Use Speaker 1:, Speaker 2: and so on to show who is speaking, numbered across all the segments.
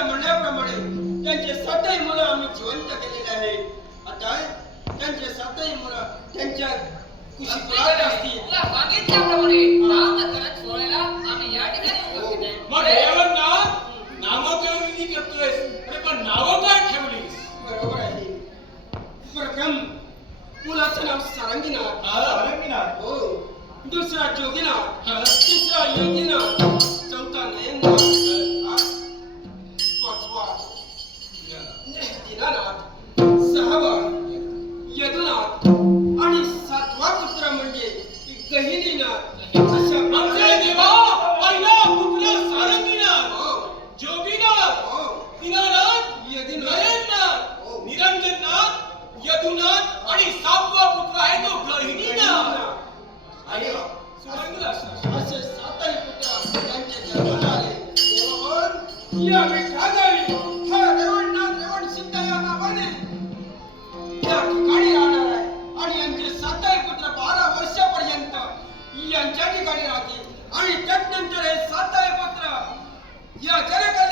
Speaker 1: आपल्या म्हणण्याप्रमाणे त्यांचे सातही मुलं आम्ही जिवंत केलेले आहे. आता त्यांचे सातही मुलं त्यांच्या कुशी प्राप्त असतील.
Speaker 2: तुला सांगितल्याप्रमाणे नामकरण सोहळ्याला आम्ही या ठिकाणी उपस्थित आहे.
Speaker 3: मग देवांना नामकरणी करतोयस अरे पण नावं काय ठेवलीस?
Speaker 1: बरोबर आहे. प्रथम मुलाचं नाव सारंगीनाथ.
Speaker 3: सारंगीनाथ.
Speaker 1: हो. दुसरा जोगीनाथ.
Speaker 3: हा.
Speaker 1: तिसरा योगीनाथ. सहावा यदुनाथ आणि सातवा पुत्र म्हणजे गहिनीनाथ. अशा
Speaker 3: आमचे देवा पहिला पुत्र सारंगीनाथ
Speaker 1: हो.
Speaker 3: जोगीनाथ
Speaker 1: हो.
Speaker 3: दीनानाथ
Speaker 1: यदुनाथ.
Speaker 3: नयननाथ
Speaker 1: हो.
Speaker 3: निरंजननाथ यदुनाथ आणि सातवा पुत्र आहे तो गहिनीनाथ.
Speaker 1: आणि
Speaker 3: सुरंगनाथ.
Speaker 1: असे सातही पुत्र त्यांच्या जन्माला आले. देवावर या विठागावी ठिकाणी राहतील. आणि त्यानंतर हे सातही पत्र या
Speaker 3: जनकल्याण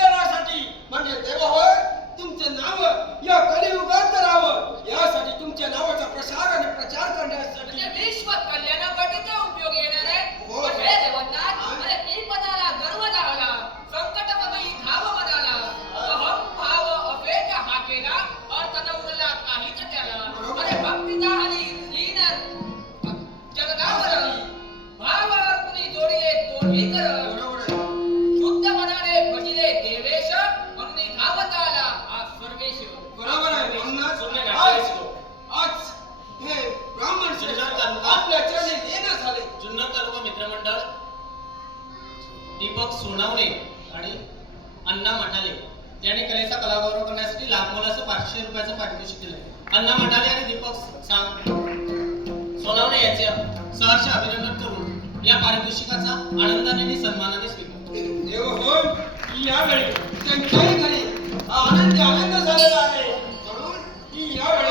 Speaker 3: दीपक सोनावणे आणि अण्णा माठाले. यांनी कलेचा कलागौरव करण्यासाठी मोलाचं पाचशे रुपयाचं पारितोषिक दिलं अण्णा माठाले आणि दीपक सांग सोनावणे यांचे सहर्ष अभिनंदन करून या पारितोषिकाचा आनंदाने आणि सन्मानाने स्वीकार
Speaker 1: देव होय यावेळी त्यांच्याही घरी आनंद आनंद झालेला आहे. म्हणून यावेळी